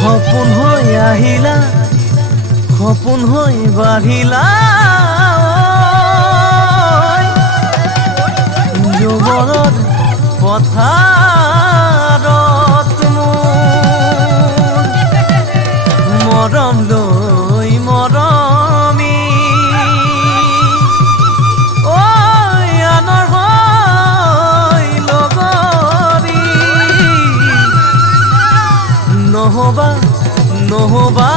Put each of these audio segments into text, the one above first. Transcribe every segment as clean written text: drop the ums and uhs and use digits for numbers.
সপোন হৈ আহিলা সপোন হৈ বাঢ়িলা যুৱৰত পথাৰত মৰম লৈ মৰমি আনৰ হৈ লগৰী নহবা নহবা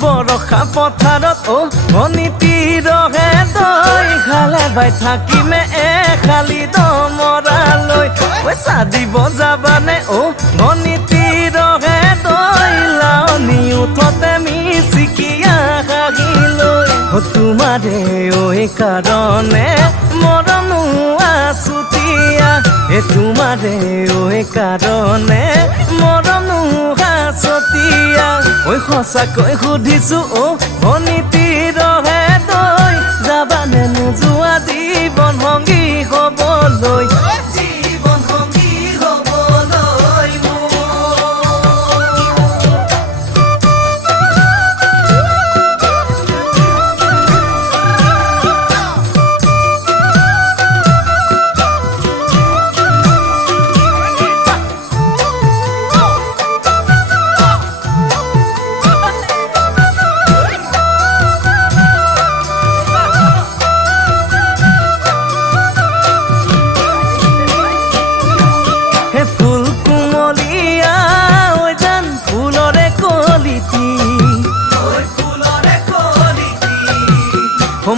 বৰষা পথাৰত ভনীতি ৰহে তই খালে বাই থাকিমে খালি দমৰালৈ পইচা দিব যাবানে ভনীতি ৰহে তই লাৱনি উঠতে মিচিকিয়া হাগিলৈ তোমাৰে কাৰণে মৰমো আছুতীয়া তোমাৰে কাৰণে মৰমো আছতীয়া সঁচাকৈ সুধিছো ভনীতি ৰহে তই যাবানে নোযোৱা জীৱন সংগী হ'বলৈ জীৱন সংগী হ'বলৈ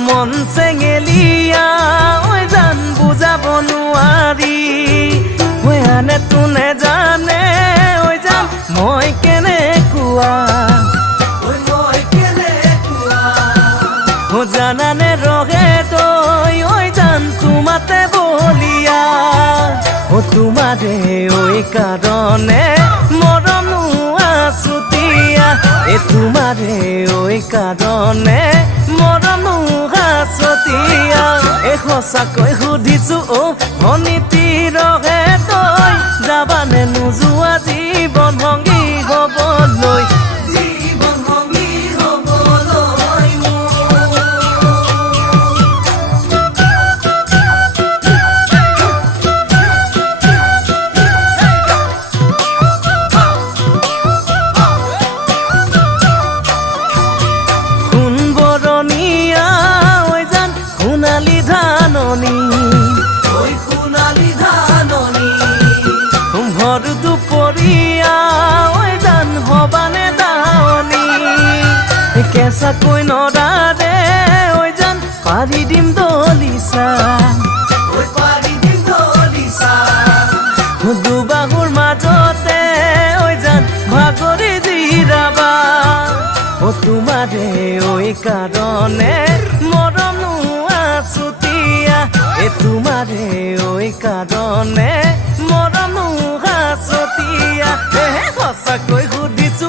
মন চেঙেলিয়া জান বুজাব নোৱাৰি আনে তোনে জানে জান মই কেনেকুৱা জানানে ৰহে তই জান তোমাতে বলিয়া তোমাৰে কাৰণে মৰমো আছুতীয়া তোমাৰে কাৰণে মৰমো আছতীয়া সঁচাকৈ সুধিছো ভনীতি ৰহে তই যাবানে নোযোৱা জীৱন সংগী হ'বলৈ জীৱন সংগী হ'বলৈ ভৰ দুপৰীয়া জান হবানে দাৱনী কেঁচাকৈ নৰাৰে জান পাৰি দিম দলিচা দুবাহুৰ মাজতে জান ভাগৰি জিৰাবা তোমাৰে কাৰণে মৰমো আছুতীয়া তোমাৰে কাৰণে মৰমো আছতীয়া সঁচাকৈ সুধিছো